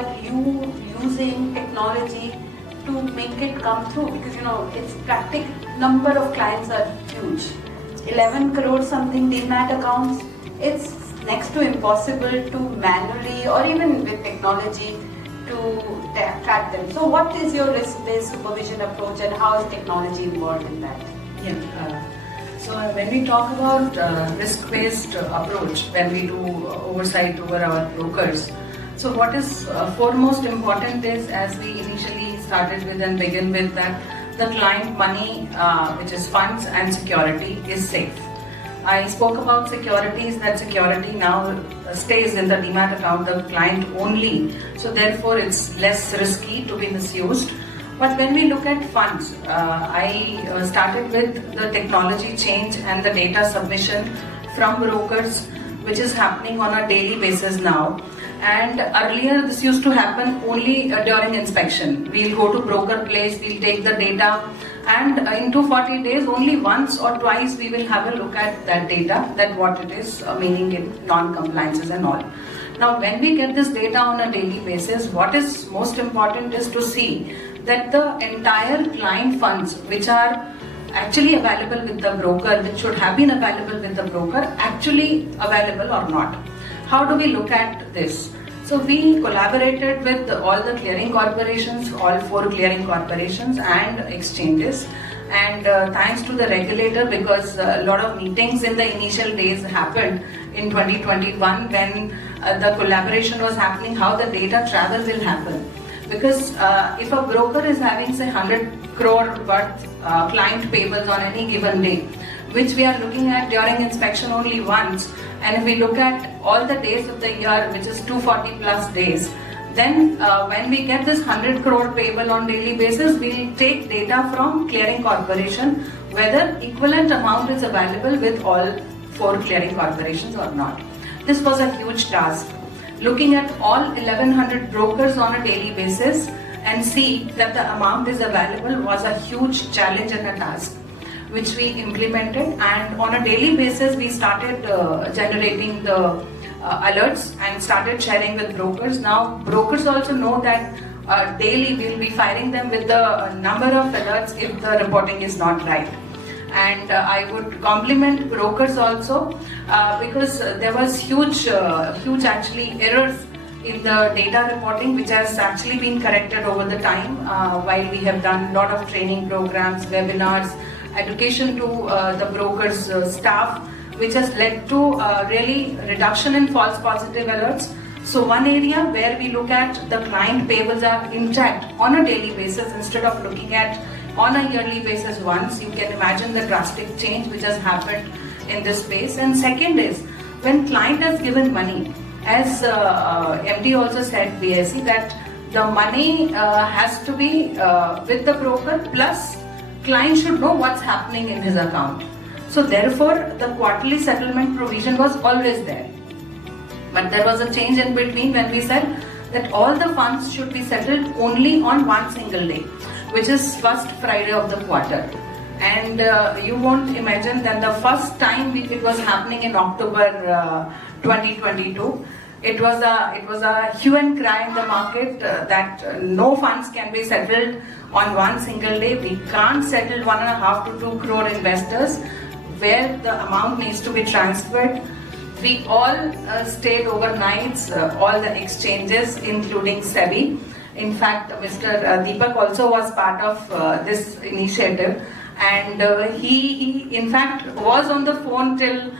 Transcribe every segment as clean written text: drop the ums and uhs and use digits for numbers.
are you using technology to make it come through? Because it's practical. Number of clients are huge. 11 crore something demat accounts. It's next to impossible to manually or even with technology to track them. So what is your risk-based supervision approach and how is technology involved in that? So when we talk about risk-based approach, when we do oversight over our brokers, so what is foremost important is, as we initially started with and begin with, that the client money, which is funds and security, is safe. I spoke about securities, that security now stays in the demat account, the client only, so therefore it's less risky to be misused. But when we look at funds, I started with the technology change and the data submission from brokers, which is happening on a daily basis now. And earlier this used to happen only during inspection. We'll go to broker place, we'll take the data, and in 240 days only once or twice we will have a look at that data, that what it is, meaning in non-compliances and all. Now when we get this data on a daily basis, what is most important is to see that the entire client funds which are actually available with the broker, which should have been available with the broker, actually available or not. How do we look at this? So we collaborated with all the clearing corporations, all 4 clearing corporations and exchanges, and thanks to the regulator, because a lot of meetings in the initial days happened in 2021 when the collaboration was happening, how the data travel will happen. Because if a broker is having say 100 crore worth client payables on any given day, which we are looking at during inspection only once, and if we look at all the days of the year, which is 240 plus days, then when we get this 100 crore payable on daily basis, we'll take data from clearing corporation whether equivalent amount is available with all 4 clearing corporations or not. This was a huge task. Looking at all 1100 brokers on a daily basis and see that the amount is available was a huge challenge and a task, which we implemented, and on a daily basis we started generating the alerts and started sharing with brokers. Now brokers also know that daily we will be firing them with the number of alerts if the reporting is not right. And I would compliment brokers also because there was huge actually errors in the data reporting, which has actually been corrected over the time while we have done a lot of training programs, webinars, education to the brokers staff, which has led to really reduction in false positive alerts. So one area where we look at the client payables are intact on a daily basis instead of looking at on a yearly basis once, you can imagine the drastic change which has happened in this space. And second is, when client has given money, as MD also said, BSc, that the money has to be with the broker, plus client should know what's happening in his account. So therefore, the quarterly settlement provision was always there. But there was a change in between when we said that all the funds should be settled only on one single day, which is first Friday of the quarter. And you won't imagine that the first time it was happening in October 2022. It was a hue and cry in the market that no funds can be settled on one single day. We can't settle 1.5 to 2 crore investors where the amount needs to be transferred. We all stayed overnights, all the exchanges, including SEBI. In fact, Mr. Deepak also was part of this initiative, and he in fact was on the phone till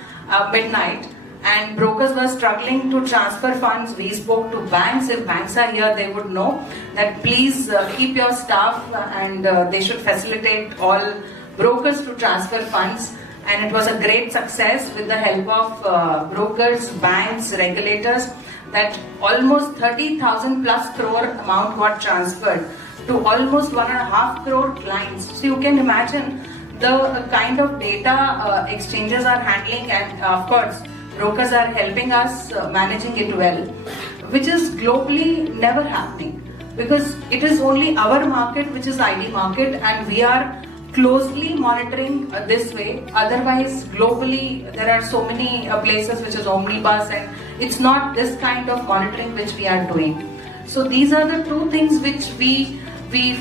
midnight, and brokers were struggling to transfer funds. We spoke to banks. If banks are here, they would know that please keep your staff and they should facilitate all brokers to transfer funds. And it was a great success with the help of brokers, banks, regulators, that almost 30,000 plus crore amount got transferred to almost 1.5 crore clients. So you can imagine the kind of data exchanges are handling, and of course brokers are helping us managing it well, which is globally never happening, because it is only our market which is ID market, and we are closely monitoring this way. Otherwise, globally there are so many places which is omnibus, and it's not this kind of monitoring which we are doing. So these are the two things which we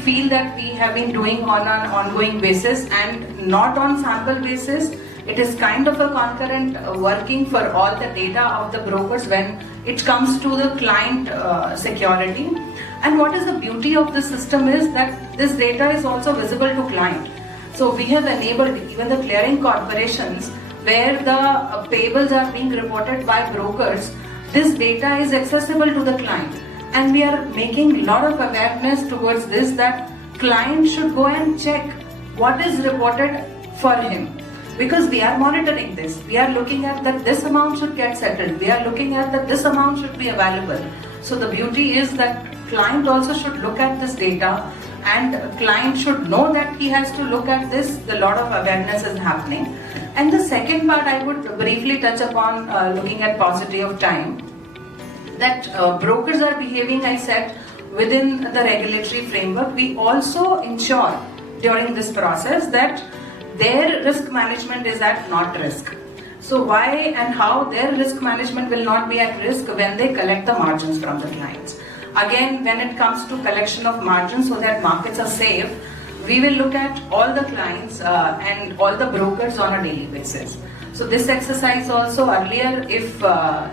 feel that we have been doing on an ongoing basis and not on sample basis. It is kind of a concurrent working for all the data of the brokers when it comes to the client security. And what is the beauty of the system is that this data is also visible to client. So we have enabled even the clearing corporations where the payables are being reported by brokers. This data is accessible to the client, and we are making a lot of awareness towards this, that client should go and check what is reported for him. Because we are monitoring this, we are looking at that this amount should get settled, we are looking at that this amount should be available. So the beauty is that client also should look at this data, and client should know that he has to look at this. A lot of awareness is happening. And the second part I would briefly touch upon, looking at paucity of time, that brokers are behaving, I said, within the regulatory framework. We also ensure during this process that their risk management is at not risk. So why and how their risk management will not be at risk when they collect the margins from the clients. Again, when it comes to collection of margins so that markets are safe, we will look at all the clients and all the brokers on a daily basis. So this exercise also, earlier if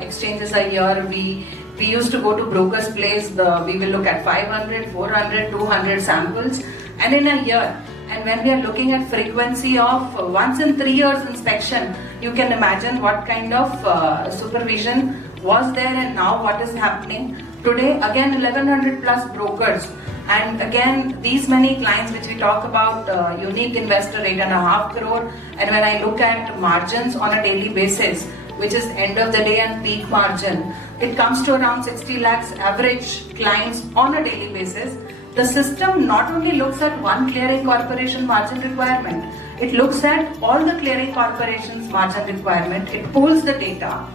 exchanges are here, we used to go to broker's place, we will look at 500, 400, 200 samples, and in a year. And when we are looking at frequency of once in 3 years inspection, you can imagine what kind of supervision was there and now what is happening. Today again 1100 plus brokers, and again these many clients which we talk about, unique investor 8.5 crore, and when I look at margins on a daily basis, which is end of the day and peak margin, it comes to around 60 lakhs average clients on a daily basis. The system not only looks at one clearing corporation margin requirement, it looks at all the clearing corporations margin requirement, it pulls the data,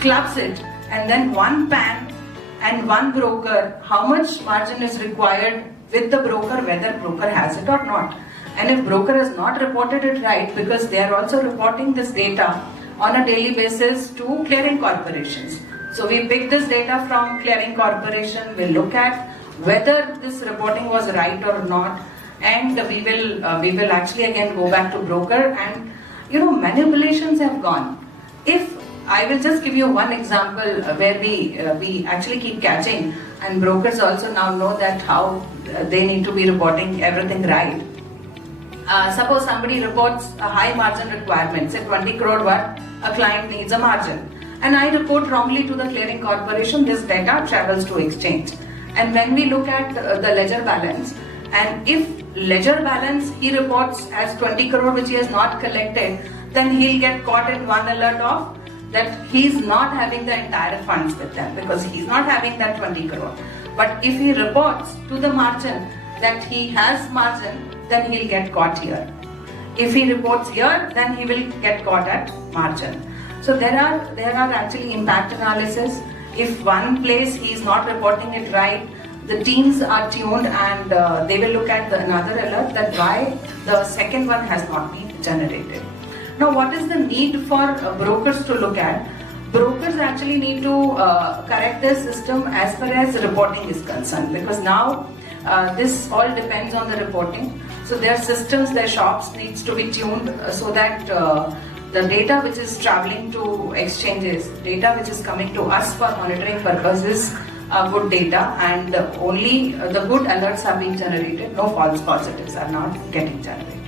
clubs it, and then one PAN and one broker, how much margin is required with the broker, whether broker has it or not. And if broker has not reported it right, because they are also reporting this data on a daily basis to clearing corporations. So we pick this data from clearing corporation, we look at whether this reporting was right or not, and we will actually again go back to broker, and manipulations have gone. If I will just give you one example where we actually keep catching, and brokers also now know that how they need to be reporting everything right. Suppose somebody reports a high margin requirement, say 20 crore worth, a client needs a margin, and I report wrongly to the clearing corporation, this data travels to exchange. And when we look at the ledger balance, and if ledger balance he reports as 20 crore which he has not collected, then he'll get caught in one alert of that he's not having the entire funds with them because he's not having that 20 crore. But if he reports to the margin that he has margin, then he'll get caught here. If he reports here, then he will get caught at margin. So there are actually impact analysis. If one place he is not reporting it right, the teams are tuned and they will look at another alert that why the second one has not been generated. Now what is the need for brokers to look at? Brokers actually need to correct their system as far as reporting is concerned, because now this all depends on the reporting. So their systems, their shops needs to be tuned so that the data which is traveling to exchanges, data which is coming to us for monitoring purposes, good data, and only the good alerts are being generated, no false positives are not getting generated.